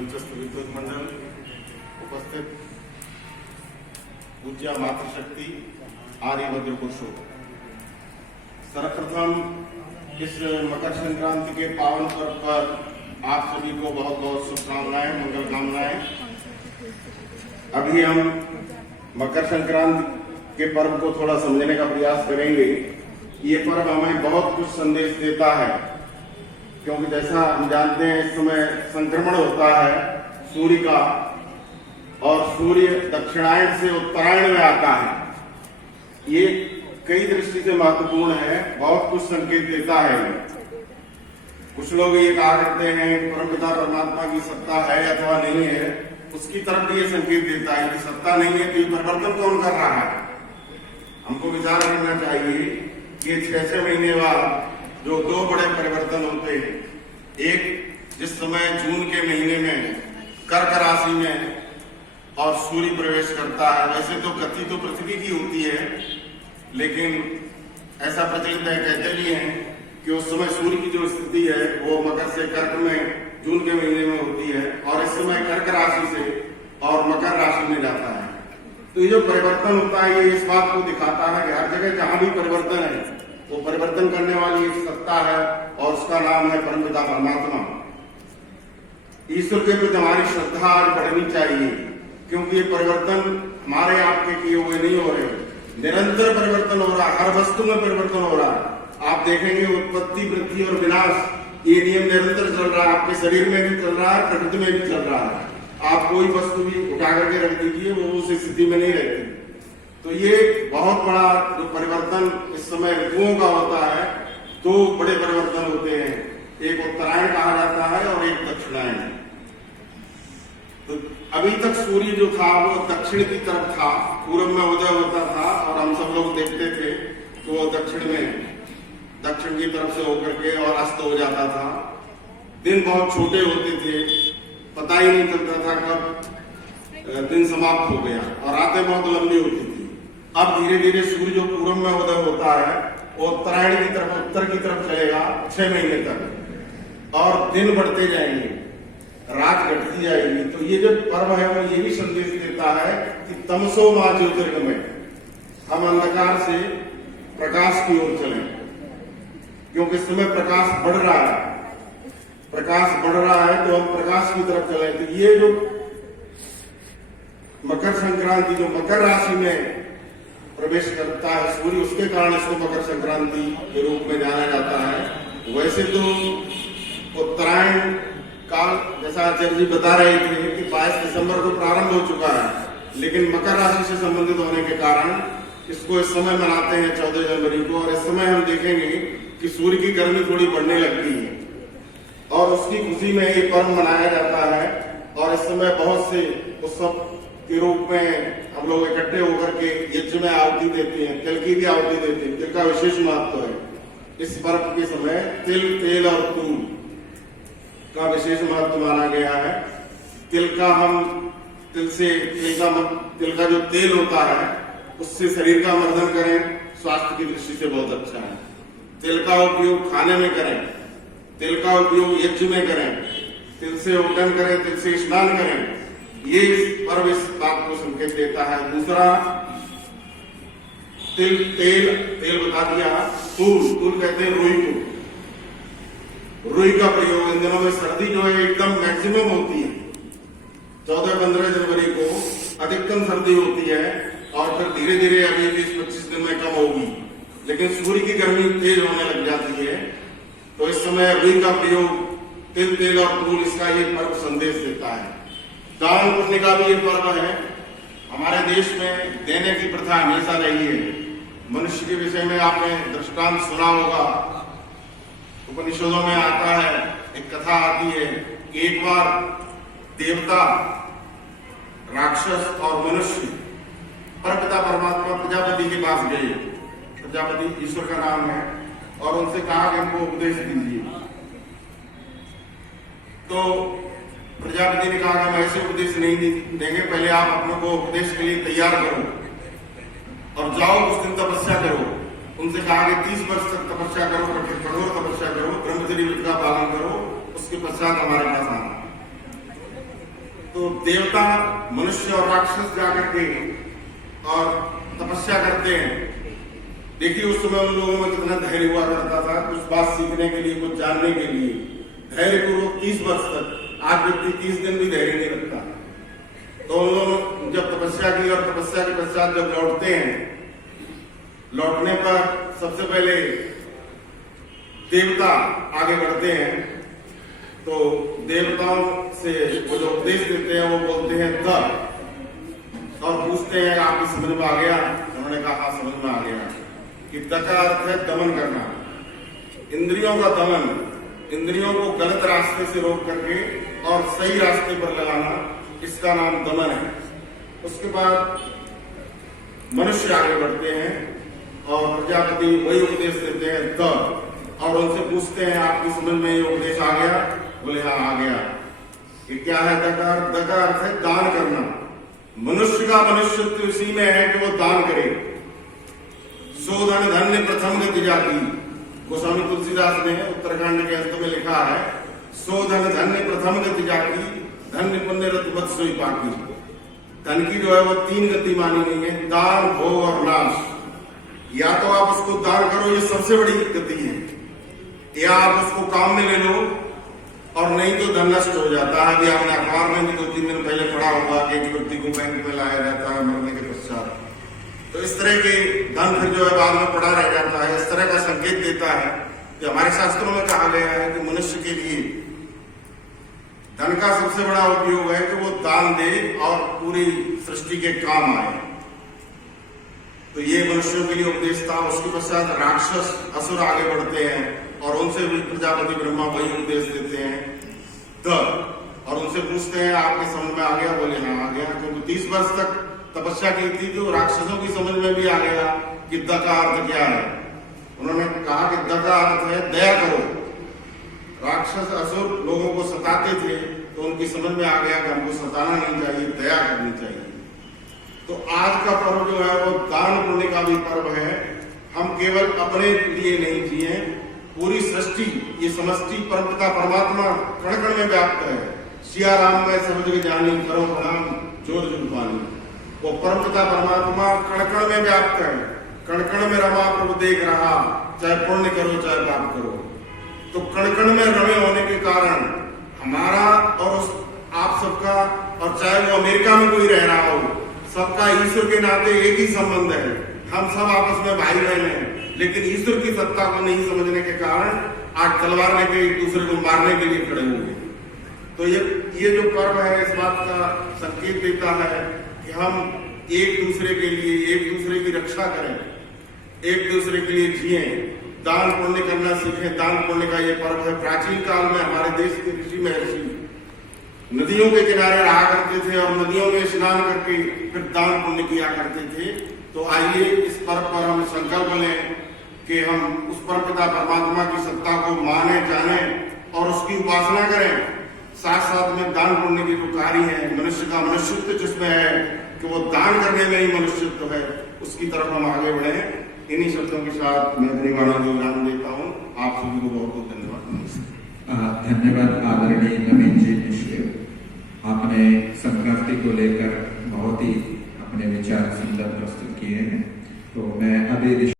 मंचस्थ विद्युत मंडल, उपस्थित पूज्य मातृशक्ति आर्यभद्र पुरुषों, सर्वप्रथम इस मकर संक्रांति के पावन पर्व पर आप सभी को बहुत बहुत शुभकामनाएं, मंगल कामनाएं। अभी हम मकर संक्रांति के पर्व को थोड़ा समझने का प्रयास करेंगे। ये पर्व हमें बहुत कुछ संदेश देता है, क्योंकि जैसा हम जानते हैं इस समय संक्रमण होता है सूर्य का, और सूर्य दक्षिणायन से उत्तरायण में आता है। ये कई दृष्टि से महत्वपूर्ण है, बहुत कुछ संकेत देता है। कुछ लोग ये कहा करते हैं परमपिता परमात्मा की सत्ता है अथवा नहीं है, उसकी तरफ भी ये संकेत देता है कि सत्ता नहीं है तो ये परिवर्तन कौन कर रहा है। हमको विचार करना चाहिए कि 6 महीने बाद जो दो बड़े परिवर्तन होते हैं, एक जिस समय जून के महीने में कर्क राशि में और सूर्य प्रवेश करता है। वैसे तो गति तो पृथ्वी की होती है, लेकिन ऐसा प्रचलित है, कहते भी हैं कि उस समय सूर्य की जो स्थिति है वो मकर से कर्क में जून के महीने में होती है, और इस समय कर्क राशि से और मकर राशि में जाता है। तो ये जो परिवर्तन होता है ये इस बात को दिखाता है कि हर जगह जहां भी परिवर्तन है वो परिवर्तन करने वाली एक सत्ता है, और उसका नाम है परमपिता परमात्मा। ईश्वर के प्रति हमारी श्रद्धा आज बढ़नी चाहिए, क्योंकि ये परिवर्तन हमारे आपके किए हुए नहीं हो रहे, निरंतर परिवर्तन हो रहा है, हर वस्तु में परिवर्तन हो रहा है। आप देखेंगे उत्पत्ति, वृद्धि और विनाश ये नियम निरंतर चल रहा है, आपके शरीर में भी चल रहा है, प्रकृति में भी चल रहा है। आप कोई वस्तु भी उठा करके रख दीजिए, वो उस स्थिति में नहीं रहती। तो ये बहुत बड़ा जो परिवर्तन इस समय ऋतुओं का होता है, दो बड़े परिवर्तन होते हैं, एक उत्तरायण कहा जाता है और एक दक्षिणायन। तो अभी तक सूर्य जो था वो दक्षिण की तरफ था, पूर्व में उदय होता था, और हम सब लोग देखते थे कि वो दक्षिण की तरफ से होकर के और अस्त हो जाता था। दिन बहुत छोटे होते थे, पता ही नहीं चलता था कब दिन समाप्त हो गया, और रातें बहुत लंबी होती थी। अब धीरे धीरे सूर्य जो पूर्व में उदय होता है वो उत्तरायण की तरफ, उत्तर की तरफ चलेगा 6 महीने तक, और दिन बढ़ते जाएंगे, रात घटती जाएगी। तो ये जो पर्व है वो ये भी संदेश देता है कि तमसो मां ज्योतिर्गमय, हम अंधकार से प्रकाश की ओर चलें, क्योंकि इस समय प्रकाश बढ़ रहा है, तो हम प्रकाश की तरफ चले। तो ये जो मकर संक्रांति जो मकर राशि में प्रवेश करता है सूर्य, उसके कारण इसको मकर संक्रांति के रूप में जाना जाता है। वैसे तो उत्तरायण काल, जैसा आचार्य जी बता रहे थे कि 22 दिसंबर को प्रारंभ हो चुका है, लेकिन मकर राशि से संबंधित होने के कारण इसको इस समय मनाते हैं 14 जनवरी को। और इस समय हम देखेंगे कि सूर्य की गर्मी थोड़ी बढ़ने लगती है, और उसकी खुशी में ये पर्व मनाया जाता है। और इस समय बहुत से उत्सव के रूप में हम लोग इकट्ठे होकर के यज्ञ में आहुति देते हैं, तिल की भी आहुति देते हैं। तिल का विशेष महत्व है। इस पर्व के समय तिल, तेल और तूल का विशेष महत्व माना गया है। तिल का जो तेल होता है उससे शरीर का मर्दन करें, स्वास्थ्य की दृष्टि से बहुत अच्छा है। तिल का उपयोग खाने में करें, तिल का उपयोग यज्ञ में करें, तिल से उठन करें, तिल से स्नान करें। ये पर्व इस बात को संकेत देता है। दूसरा, तेल बता दिया। तूल कहते हैं रुई को, रुई का प्रयोग इन दिनों में सर्दी जो है एकदम मैक्सिमम होती है। 14-15 जनवरी को अधिकतम सर्दी होती है, और फिर धीरे धीरे अभी 20-25 दिन में कम होगी, लेकिन सूर्य की गर्मी तेज होने लग जाती है। तो इस समय रुई का प्रयोग, तिल, तेल और तूल, इसका ये पर्व संदेश देता है। दान पुण्य का भी ये पर्व है। हमारे देश में देने की प्रथा हमेशा रही है। मनुष्य के विषय में आपने दृष्टांत सुना होगा, उपनिषदों में आता है, एक कथा आती है कि एक बार देवता, राक्षस और मनुष्य परमपिता परमात्मा प्रजापति के पास गए। प्रजापति ईश्वर का नाम है, और उनसे कहा कि हमको उपदेश दीजिए। तो प्रजापति ने कहा कि हम ऐसे उपदेश नहीं देंगे, पहले आप अपने को उपदेश के लिए तैयार करो और जाओ कुछ दिन तपस्या करो। उनसे कहा कि 30 वर्ष तक तपस्या करो, कठोर तपस्या करो, ब्रह्मचर्य व्रत का पालन करो, उसके पश्चात हमारे पास आना। तो देवता मनुष्य और राक्षस जाकर के और तपस्या करते हैं। देखिए उस समय उन लोगों में कितना धैर्य हुआ करता था, कुछ बात सीखने के लिए, कुछ जानने के लिए। धैर्यपूर्वक 30 वर्ष तक, आज व्यक्ति 30 दिन भी धैर्य नहीं रखता। तो उन लोगों जब तपस्या की और तपस्या के पश्चात जब लौटते हैं, लौटने पर सबसे पहले देवता आगे बढ़ते हैं। तो देवताओं से वो जो उपदेश देते हैं वो बोलते हैं द, और पूछते हैं आपकी समझ में आ गया? उन्होंने कहा हाँ समझ में आ गया। कि द का अर्थ है दमन करना, इंद्रियों का दमन, इंद्रियों को गलत रास्ते से रोक करके और सही रास्ते पर लगाना, इसका नाम दमन है। उसके बाद मनुष्य आगे बढ़ते हैं और प्रजापति वही उपदेश देते हैं द, और उनसे पूछते हैं आपकी समझ में ये उपदेश आ गया? बोले हाँ आ गया। ये क्या है? द का अर्थ है दान करना। मनुष्य का मनुष्यत्व इसी में है कि वो दान करे। सो धन धन्य प्रथम गति जाति, गोस्वामी तुलसीदास ने उत्तराखंड के अंत में लिखा है, सो धन धन्य प्रथम गति जाति, धन्य पुण्य रतिपत सोई पाकी। धन की जो है वो 3 गति मानी गई है, दान, भोग और नाश। या तो आप उसको दान करो, ये सबसे बड़ी गति है, या आप उसको काम में ले लो, और नहीं तो धन नष्ट हो जाता है। अभी आपने अखबार में भी 2-3 दिन पहले पढ़ा होगा कि एक व्यक्ति को बैंक में लाया जाता है मरने के पश्चात। तो इस तरह के धन फिर जो है बाद में पड़ा रह जाता है। इस तरह का संकेत देता है कि हमारे शास्त्रों में कहा गया है कि मनुष्य के लिए धन का सबसे बड़ा उपयोग है कि वो दान दे और पूरी सृष्टि के काम आए। तो ये मनुष्यों के लिए उपदेश था। उसके पश्चात राक्षस असुर आगे बढ़ते हैं और उनसे भी प्रजापति ब्रह्मा वही उपदेश देते हैं द, और उनसे पूछते हैं आपके समझ में आ गया? बोले हाँ आ गया। क्योंकि 30 वर्ष तक तपस्या की थी तो राक्षसों की समझ में भी आ गया कि द का अर्थ क्या है। उन्होंने कहा कि द का अर्थ है दया करो। राक्षस असुर लोगों को सताते थे तो उनकी समझ में आ गया कि हमको सताना नहीं चाहिए, दया करनी चाहिए। तो आज का पर्व जो है वो दान पुण्य का भी पर्व है। हम केवल अपने लिए नहीं जिए, पूरी सृष्टि, ये समष्टि परमपिता परमात्मा कण कण में व्याप्त है। सिया राम में सब जग जानी, करो प्रणाम जोर जुल पानी। वो परमपिता परमात्मा कण कण में व्याप्त है, कण कण में रमा प्रभु देख रहा, चाहे पुण्य करो चाहे पाप करो। तो कण कण में रमे होने के कारण हमारा और उस आप सबका, और चाहे वो अमेरिका में कोई रह रहा हो, सबका ईश्वर के नाते एक ही संबंध है। हम सब आपस में भाई बहन हैं, लेकिन ईश्वर की सत्ता को नहीं समझने के कारण आज तलवार लेके एक दूसरे को मारने के लिए खड़े हुए। तो ये जो पर्व है इस बात का संकेत देता है कि हम एक दूसरे के लिए, एक दूसरे की रक्षा करें, एक दूसरे के लिए जिए, दान पुण्य करना सीखें। दान पुण्य का ये पर्व है। प्राचीन काल में हमारे देश के ऋषि महर्षि नदियों के किनारे रहा करते थे और नदियों में स्नान करके फिर दान पुण्य किया करते थे। तो आइए इस पर्व पर हम संकल्प लें कि हम उस परमपिता परमात्मा की सत्ता को माने, जाने और उसकी उपासना करें। साथ साथ में दान पुण्य की जो कार्य है, मनुष्य का मनुष्यत्व जिसमें है कि वो दान करने में ही मनुष्यत्व है, उसकी तरफ हम आगे बढ़े। इन्हीं शब्दों के साथ मैं अपनी वाणी को विराम देता हूँ। आप सभी को बहुत बहुत धन्यवाद। धन्यवाद आदरणीय नवीन जी मिश्र, आपने संक्रांति को लेकर बहुत ही अपने विचार सुंदर प्रस्तुत किए हैं। तो मैं अभी